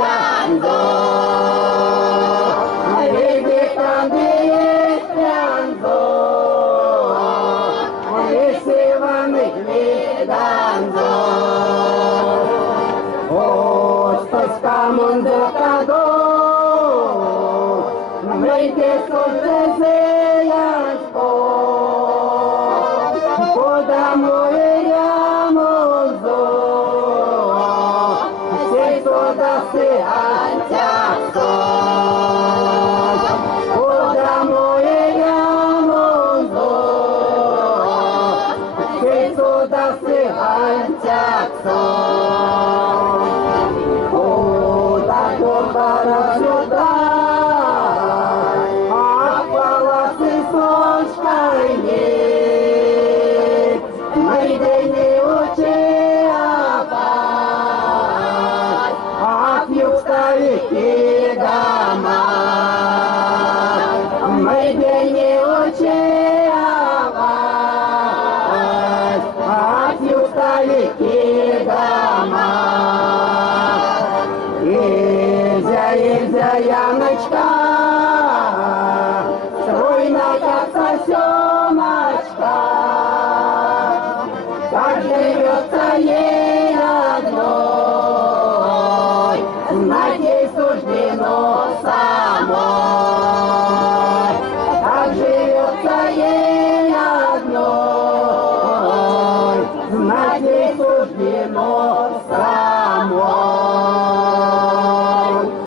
danzo, vedi quando danzo, e se vanno danzo, oh, sto scamando cado, mai che sono se asco, podamo se anțească, o damo se soda se anțească, o dacă para ajuda, acolo se soșcaine, mai de neoce apa. Дама, мы не училась, а ты устали, да.